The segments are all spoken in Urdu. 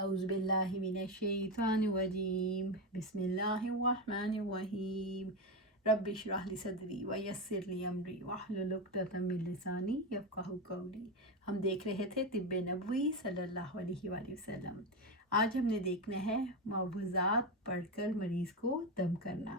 اعوذ باللہ من الشیطان الرجیم بسم اللہ الرحمن الرحیم رب اشرح لی صدری ویسر لی امری واحلل عقدۃ من لسانی یفقہوا قولی۔ ہم دیکھ رہے تھے طب نبوی صلی اللہ علیہ وآلہ وسلم۔ آج ہم نے دیکھنا ہے معوذات پڑھ کر مریض کو دم کرنا۔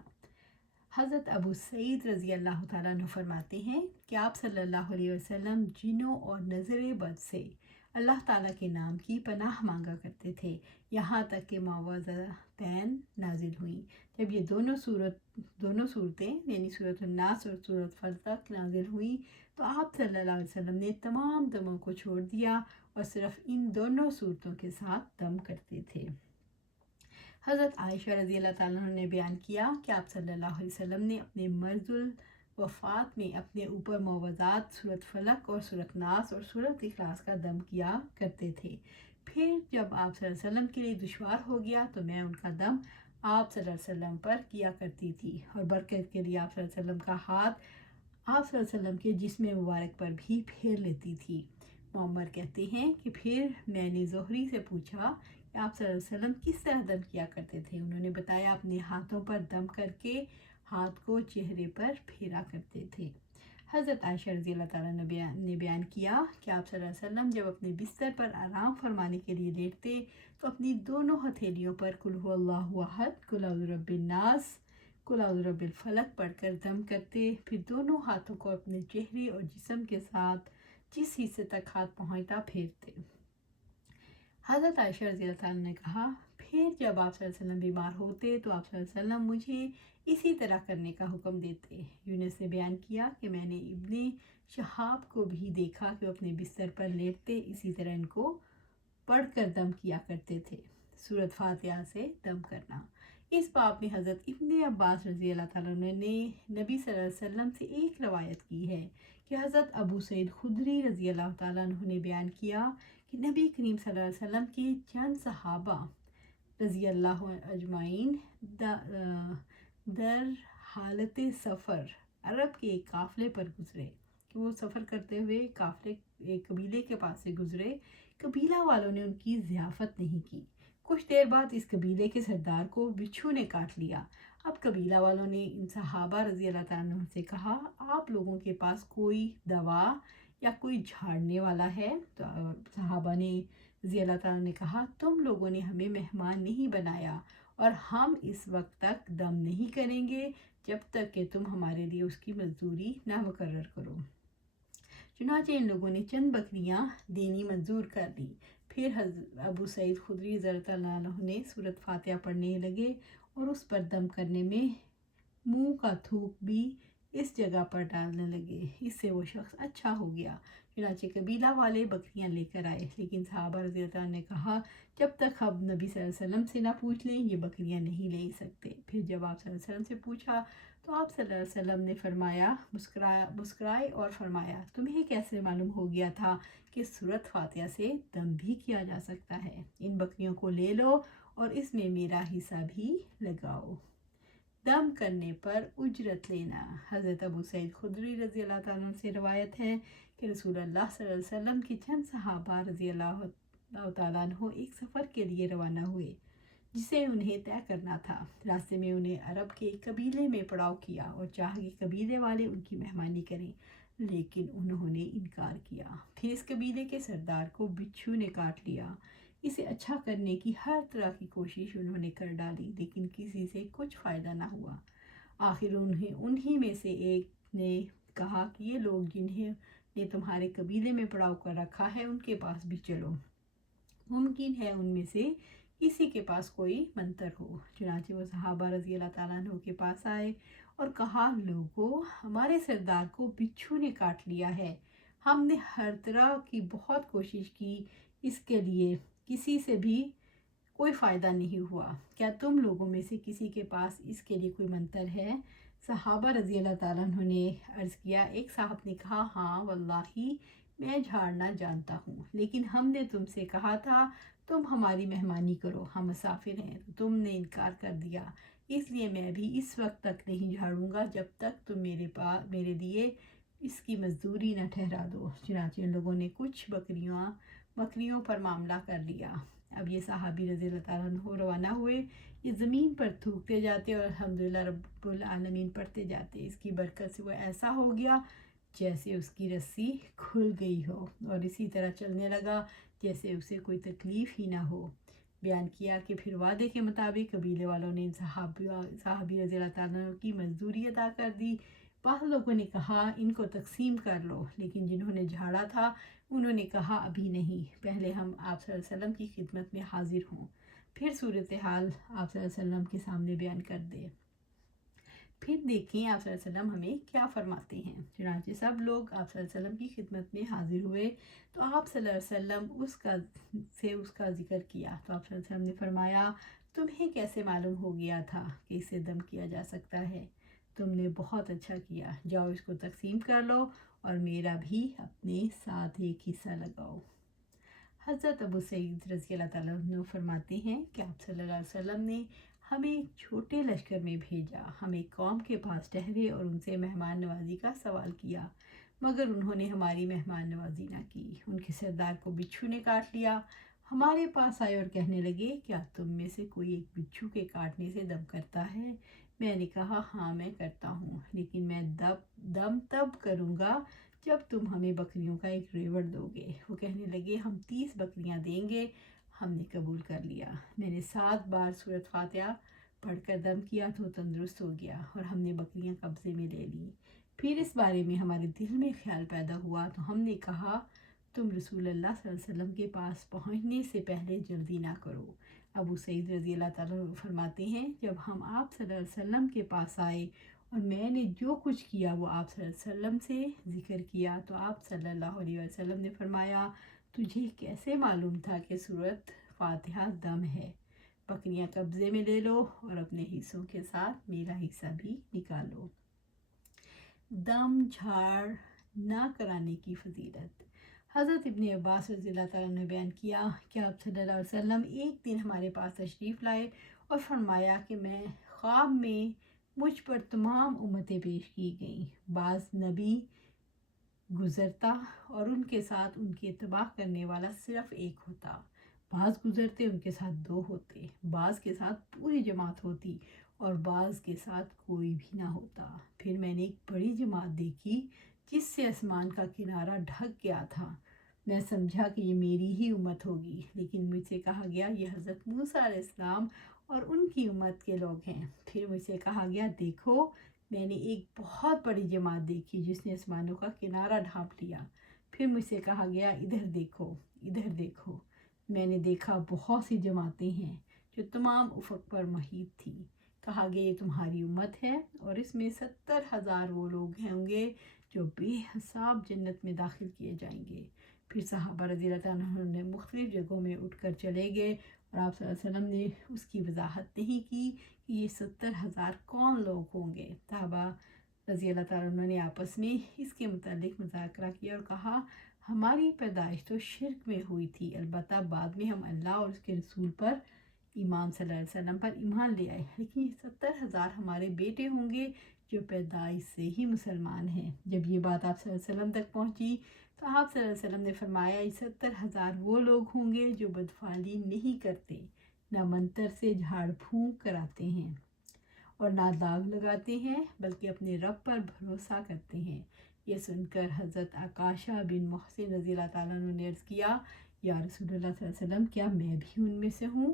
حضرت ابو سعید رضی اللہ تعالیٰ عنہ فرماتے ہیں کہ آپ صلی اللہ علیہ وسلم جنوں اور نظر بد سے اللہ تعالیٰ کے نام کی پناہ مانگا کرتے تھے، یہاں تک کہ معوذتین نازل ہوئیں۔ جب یہ دونوں صورتیں یعنی سورۃ الناس اور سورۃ فلق نازل ہوئیں تو آپ صلی اللہ علیہ وسلم نے تمام دموں کو چھوڑ دیا اور صرف ان دونوں صورتوں کے ساتھ دم کرتے تھے۔ حضرت عائشہ رضی اللہ تعالیٰ عنہ نے بیان کیا کہ آپ صلی اللہ علیہ وسلم نے اپنے مرض الوفات میں اپنے اوپر معوذات سورۃ فلق اور سورۃ ناس اور سورۃ اخلاص کا دم کیا کرتے تھے۔ پھر جب آپ صلی اللہ علیہ وسلم کے لیے دشوار ہو گیا تو میں ان کا دم آپ صلی اللہ علیہ وسلم پر کیا کرتی تھی اور برکت کے لیے آپ صلی اللہ علیہ وسلم کا ہاتھ آپ صلی اللہ علیہ وسلم کے جسم مبارک پر بھی پھیر لیتی تھی۔ معمر کہتے ہیں کہ پھر میں نے زہری سے پوچھا کہ آپ صلی اللہ علیہ وسلم کس طرح دم کیا کرتے تھے؟ انہوں نے بتایا اپنے ہاتھوں پر دم کر کے ہاتھ کو چہرے پر پھیرا کرتے تھے۔ حضرت عائشہ رضی اللہ تعالیٰ نے بیان کیا کہ آپ صلی اللہ علیہ وسلم جب اپنے بستر پر آرام فرمانے کے لیے لیٹتے تو اپنی دونوں ہتھیلیوں پر قل هو اللہ احد، قل اعوذ برب الناس، قل اعوذ برب الفلق پڑھ کر دم کرتے، پھر دونوں ہاتھوں کو اپنے چہرے اور جسم کے ساتھ جس حصے تک ہاتھ پہنچتا پھیرتے۔ حضرت عائشہ رضی اللہ تعالیٰ نے کہا پھر جب آپ صلی اللہ علیہ وسلم بیمار ہوتے تو آپ صلی اللہ علیہ وسلم مجھے اسی طرح کرنے کا حکم دیتے۔ یونس نے بیان کیا کہ میں نے ابن شہاب کو بھی دیکھا کہ وہ اپنے بستر پر لیٹتے اسی طرح ان کو پڑھ کر دم کیا کرتے تھے۔ سورۃ فاتحہ سے دم کرنا۔ اس باب میں حضرت ابن عباس رضی اللہ تعالیٰ عنہ نے نبی صلی اللہ علیہ وسلم سے ایک روایت کی ہے کہ حضرت ابو سعید خدری رضی اللہ تعالیٰ عنہ نے بیان کیا کہ نبی کریم صلی اللہ علیہ وسلم کے چند صحابہ رضی اللہ اجمعین در حالت سفر عرب کے ایک قافلے پر گزرے کہ وہ سفر کرتے ہوئے ایک قبیلے کے پاس سے گزرے۔ قبیلہ والوں نے ان کی ضیافت نہیں کی۔ کچھ دیر بعد اس قبیلے کے سردار کو بچھو نے کاٹ لیا۔ اب قبیلہ والوں نے ان صحابہ رضی اللہ تعالیٰ عنہ سے کہا آپ لوگوں کے پاس کوئی دوا یا کوئی جھاڑنے والا ہے؟ تو صحابہ نے رضی اللہ تعالیٰ نے کہا تم لوگوں نے ہمیں مہمان نہیں بنایا اور ہم اس وقت تک دم نہیں کریں گے جب تک کہ تم ہمارے لیے اس کی مزدوری نہ مقرر کرو۔ چنانچہ ان لوگوں نے چند بکریاں دینی منظور کر لی۔ پھر حضرت ابو سعید خدری رضی اللہ عنہ نے سورۃ فاتحہ پڑھنے لگے اور اس پر دم کرنے میں منہ کا تھوک بھی اس جگہ پر ڈالنے لگے، اس سے وہ شخص اچھا ہو گیا۔ چنانچہ قبیلہ والے بکریاں لے کر آئے، لیکن صحابہ رضی اللہ عنہ نے کہا جب تک ہم نبی صلی اللہ علیہ وسلم سے نہ پوچھ لیں یہ بکریاں نہیں لے سکتے۔ پھر جب آپ صلی اللہ علیہ وسلم سے پوچھا تو آپ صلی اللہ علیہ وسلم نے مسکرائے اور فرمایا تمہیں کیسے معلوم ہو گیا تھا کہ سورۃ فاتحہ سے دم بھی کیا جا سکتا ہے؟ ان بکریوں کو لے لو اور اس میں میرا حصہ بھی لگاؤ۔ دم کرنے پر اجرت لینا۔ حضرت ابو سعید خدری رضی اللہ تعالیٰ عنہ سے روایت ہے کہ رسول اللہ صلی اللہ علیہ وسلم کے چند صحابہ رضی اللہ تعالیٰ عنہ ایک سفر کے لیے روانہ ہوئے جسے انہیں طے کرنا تھا۔ راستے میں انہیں عرب کے ایک قبیلے میں پڑاؤ کیا اور چاہا کہ قبیلے والے ان کی مہمانی کریں، لیکن انہوں نے انکار کیا۔ پھر اس قبیلے کے سردار کو بچھو نے کاٹ لیا۔ اسے اچھا کرنے کی ہر طرح کی کوشش انہوں نے کر ڈالی لیکن کسی سے کچھ فائدہ نہ ہوا۔ آخر انہی میں سے ایک نے کہا کہ یہ لوگ جنہیں نے تمہارے قبیلے میں پڑاؤ کر رکھا ہے ان کے پاس بھی چلو، ممکن ہے ان میں سے کسی کے پاس کوئی منتر ہو۔ چنانچہ وہ صحابہ رضی اللہ تعالیٰ عنہ کے پاس آئے اور کہا لوگو ہمارے سردار کو بچھو نے کاٹ لیا ہے، ہم نے ہر طرح کی بہت کوشش کی، اس کے لیے کسی سے بھی کوئی فائدہ نہیں ہوا، کیا تم لوگوں میں سے کسی کے پاس اس کے لیے کوئی منتر ہے؟ صحابہ رضی اللہ تعالیٰ عنہ نے عرض کیا، ایک صاحب نے کہا ہاں واللہ میں جھاڑنا جانتا ہوں، لیکن ہم نے تم سے کہا تھا تم ہماری مہمانی کرو، ہم مسافر ہیں، تو تم نے انکار کر دیا، اس لیے میں بھی اس وقت تک نہیں جھاڑوں گا جب تک تم میرے لیے اس کی مزدوری نہ ٹھہرا دو۔ چنانچہ ان لوگوں نے کچھ بکریوں پر معاملہ کر لیا۔ اب یہ صحابی رضی اللہ تعالیٰ عنہ روانہ ہوئے، یہ زمین پر تھوکتے جاتے اور الحمدللہ رب العالمین پڑھتے جاتے۔ اس کی برکت سے وہ ایسا ہو گیا جیسے اس کی رسی کھل گئی ہو، اور اسی طرح چلنے لگا جیسے اسے کوئی تکلیف ہی نہ ہو۔ بیان کیا کہ پھر وعدے کے مطابق قبیلے والوں نے صحابی رضی اللہ تعالیٰ عنہ کی مزدوری ادا کر دی۔ بعض لوگوں نے کہا ان کو تقسیم کر لو، لیکن جنہوں نے جھاڑا تھا انہوں نے کہا ابھی نہیں، پہلے ہم آپ صلی اللہ علیہ وسلم کی خدمت میں حاضر ہوں، پھر صورتحال آپ صلی اللہ علیہ وسلم کے سامنے بیان کر دے، پھر دیکھیں آپ صلی اللہ علیہ وسلم ہمیں کیا فرماتے ہیں۔ چنانچہ سب لوگ آپ صلی اللہ علیہ وسلم کی خدمت میں حاضر ہوئے تو آپ صلی اللہ علیہ وسلم اس کا ذکر کیا تو آپ صلی اللہ علیہ وسلم نے فرمایا، تمہیں کیسے معلوم ہو گیا تھا کہ اسے دم کیا جا سکتا ہے؟ تم نے بہت اچھا کیا، جاؤ اس کو تقسیم کر لو اور میرا بھی اپنے ساتھ ایک حصہ لگاؤ۔ حضرت ابو سعید رضی اللہ تعالیٰ عنہ فرماتے ہیں کہ آپ صلی اللہ علیہ وسلم نے ہمیں ایک چھوٹے لشکر میں بھیجا، ہم ایک قوم کے پاس ٹھہرے اور ان سے مہمان نوازی کا سوال کیا، مگر انہوں نے ہماری مہمان نوازی نہ کی، ان کے سردار کو بچھو نے کاٹ لیا۔ ہمارے پاس آئے اور کہنے لگے، کیا تم میں سے کوئی ایک بچھو کے کاٹنے سے دم کرتا ہے؟ میں نے کہا ہاں میں کرتا ہوں، لیکن میں دم تب کروں گا جب تم ہمیں بکریوں کا ایک ریوڑ دو گے۔ وہ کہنے لگے ہم 30 بکریاں دیں گے۔ ہم نے قبول کر لیا۔ میں نے 7 بار سورۃ فاتحہ پڑھ کر دم کیا تو تندرست ہو گیا اور ہم نے بکریاں قبضے میں لے لیں۔ پھر اس بارے میں ہمارے دل میں خیال پیدا ہوا تو ہم نے کہا، تم رسول اللہ صلی اللہ علیہ وسلم کے پاس پہنچنے سے پہلے جلدی نہ کرو۔ ابو سعید رضی اللہ تعالیٰ عنہ فرماتے ہیں، جب ہم آپ صلی اللہ علیہ وسلم کے پاس آئے اور میں نے جو کچھ کیا وہ آپ صلی اللہ علیہ وسلم سے ذکر کیا تو آپ صلی اللہ علیہ وسلم نے فرمایا، تجھے کیسے معلوم تھا کہ سورۃ فاتحہ دم ہے؟ بکریاں قبضے میں لے لو اور اپنے حصوں کے ساتھ میرا حصہ بھی نکالو۔ دم جھاڑ نہ کرانے کی فضیلت۔ حضرت ابن عباس رضی اللہ تعالیٰ نے بیان کیا کہ آپ صلی اللہ علیہ وسلم ایک دن ہمارے پاس تشریف لائے اور فرمایا کہ میں خواب میں مجھ پر تمام امتیں پیش کی گئیں، بعض نبی گزرتا اور ان کے ساتھ ان کی اتباع کرنے والا صرف ایک ہوتا، بعض گزرتے ان کے ساتھ 2 ہوتے، بعض کے ساتھ پوری جماعت ہوتی اور بعض کے ساتھ کوئی بھی نہ ہوتا۔ پھر میں نے ایک بڑی جماعت دیکھی جس سے آسمان کا کنارہ ڈھک گیا تھا، میں سمجھا کہ یہ میری ہی امت ہوگی، لیکن مجھ سے کہا گیا یہ حضرت موسیٰ علیہ السلام اور ان کی امت کے لوگ ہیں۔ پھر مجھ سے کہا گیا دیکھو، میں نے ایک بہت بڑی جماعت دیکھی جس نے آسمانوں کا کنارہ ڈھانپ لیا۔ پھر مجھ سے کہا گیا ادھر دیکھو، ادھر دیکھو، میں نے دیکھا بہت سی جماعتیں ہیں جو تمام افق پر محیط تھی۔ کہا گیا یہ تمہاری امت ہے اور اس میں 70,000 وہ لوگ ہوں گے جو بے حساب جنت میں داخل کیے جائیں گے۔ پھر صحابہ رضی اللہ عنہ نے مختلف جگہوں میں اٹھ کر چلے گئے اور آپ صلی اللہ علیہ وسلم نے اس کی وضاحت نہیں کی کہ یہ 70,000 کون لوگ ہوں گے۔ صحابہ رضی اللہ تعالیٰ عنہ نے آپس میں اس کے متعلق مذاکرہ کیا اور کہا، ہماری پیدائش تو شرک میں ہوئی تھی، البتہ بعد میں ہم اللہ اور اس کے رسول پر امام صلی اللہ علیہ وسلم پر ایمان لے آئے، لیکن یہ 70,000 ہمارے بیٹے ہوں گے جو پیدائش سے ہی مسلمان ہیں۔ جب یہ بات آپ صلی اللہ علیہ وسلم تک پہنچی تو آپ صلی اللہ علیہ وسلم نے فرمایا، یہ 70,000 وہ لوگ ہوں گے جو بدفعلی نہیں کرتے، نہ منتر سے جھاڑ پھونک کراتے ہیں اور نہ داغ لگاتے ہیں، بلکہ اپنے رب پر بھروسہ کرتے ہیں۔ یہ سن کر حضرت عکاشہ بن محسن رضی اللہ تعالیٰ عنہ نے عرض کیا، یا رسول اللہ صلی اللہ علیہ وسلم کیا میں بھی ان میں سے ہوں؟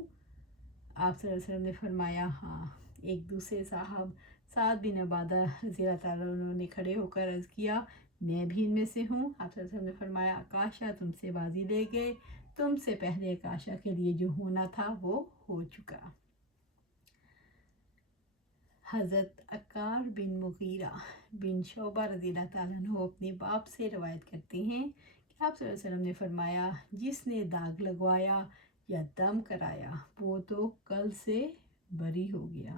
آپ صلی اللہ علیہ وسلم نے فرمایا ہاں۔ ایک دوسرے صاحب سعد بن عبادہ رضی اللہ تعالیٰ عنہ نے کھڑے ہو کر عرض کیا، میں بھی ان میں سے ہوں۔ آپ صلی اللہ علیہ وسلم نے فرمایا، عکاشہ تم سے بازی لے گئے، تم سے پہلے عکاشہ کے لیے جو ہونا تھا وہ ہو چکا۔ حضرت عکار بن مغیرہ بن شعبہ رضی اللہ تعالیٰ عنہ اپنے باپ سے روایت کرتے ہیں کہ آپ صلی اللہ علیہ وسلم نے فرمایا، جس نے داغ لگوایا یا دم کرایا وہ تو کل سے بری ہو گیا۔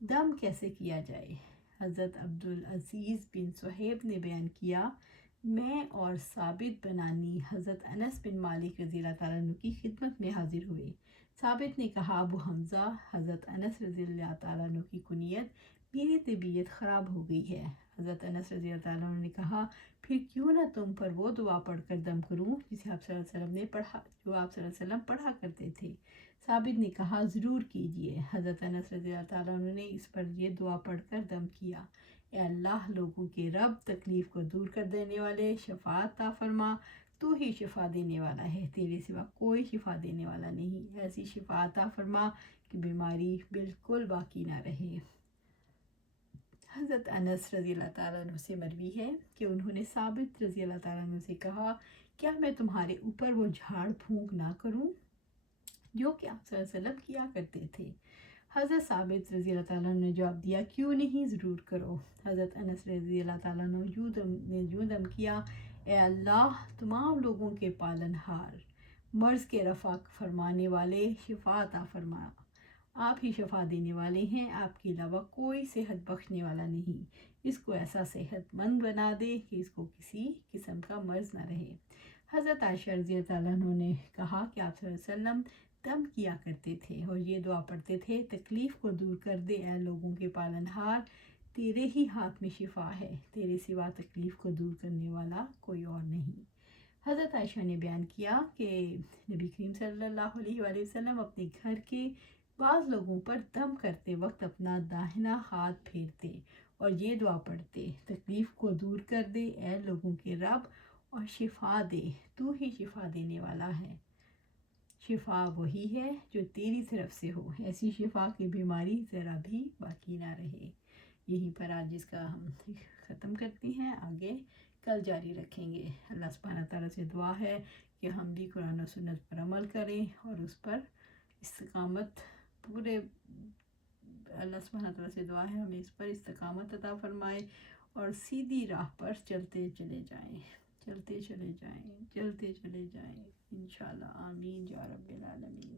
دم کیسے کیا جائے؟ حضرت عبدالعزیز بن صہیب نے بیان کیا، میں اور ثابت بنانی حضرت انس بن مالک رضی اللہ تعالیٰ عنہ کی خدمت میں حاضر ہوئے۔ ثابت نے کہا، ابو حمزہ حضرت انس رضی اللہ تعالیٰ عنہ کی کنیت میری طبیعت خراب ہو گئی ہے۔ حضرت انس رضی اللہ تعالیٰ عنہ نے کہا پھر کیوں نہ تم پر وہ دعا پڑھ کر دم کروں جسے آپ صلی اللہ علیہ وسلم نے پڑھا، جو آپ صلی اللہ علیہ وسلم پڑھا کرتے تھے۔ ثابت نے کہا ضرور کیجیے۔ حضرت انس رضی اللہ تعالیٰ عنہ نے اس پر یہ دعا پڑھ کر دم کیا، اے اللہ لوگوں کے رب، تکلیف کو دور کر دینے والے، شفاعت عطا فرما، تو ہی شفا دینے والا ہے، تیرے سوا کوئی شفا دینے والا نہیں، ایسی شفا عطا فرما کہ بیماری بالکل باقی نہ رہے۔ حضرت انس رضی اللہ تعالیٰ عنہ سے مروی ہے کہ انہوں نے ثابت رضی اللہ تعالیٰ عنہ سے کہا کیا میں تمہارے اوپر وہ جھاڑ پھونک نہ کروں جو کہ آپ صلی اللہ علیہ وسلم کیا کرتے تھے؟ حضرت ثابت رضی اللہ تعالیٰ عنہ نے جواب دیا کیوں نہیں، ضرور کرو۔ حضرت انس رضی اللہ تعالیٰ عنہ نے یوں دم کیا، اے اللہ تمام لوگوں کے پالن ہار، مرض کے رفع فرمانے والے، شفا عطا فرما، آپ ہی شفا دینے والے ہیں، آپ کے علاوہ کوئی صحت بخشنے والا نہیں، اس کو ایسا صحت مند بنا دے کہ اس کو کسی قسم کا مرض نہ رہے۔ حضرت عائشہ رضی اللہ تعالیٰ عنہ نے کہا کہ آپ صلی اللہ علیہ وسلم دم کیا کرتے تھے اور یہ دعا پڑھتے تھے، تکلیف کو دور کر دے اے لوگوں کے پالن ہار، تیرے ہی ہاتھ میں شفا ہے، تیرے سوا تکلیف کو دور کرنے والا کوئی اور نہیں۔ حضرت عائشہ نے بیان کیا کہ نبی کریم صلی اللہ علیہ وآلہ وسلم اپنے گھر کے بعض لوگوں پر دم کرتے وقت اپنا داہنا ہاتھ پھیرتے اور یہ دعا پڑھتے، تکلیف کو دور کر دے اے لوگوں کے رب اور شفا دے، تو ہی شفا دینے والا ہے، شفا وہی ہے جو تیری طرف سے ہو، ایسی شفا کی بیماری ذرا بھی باقی نہ رہے۔ یہیں پر آج اس کا ہم ختم کرتے ہیں، آگے کل جاری رکھیں گے۔ اللہ سبحانہ تعالیٰ سے دعا ہے کہ ہم بھی قرآن و سنت پر عمل کریں اور اس پر استقامت پورے، اللہ سبحانہ تعالیٰ سے دعا ہے ہمیں اس پر استقامت عطا فرمائے اور سیدھی راہ پر چلتے چلے جائیں، چلتے چلے جائیں، چلتے چلے جائیں انشاءاللہ، آمین یا رب العالمین۔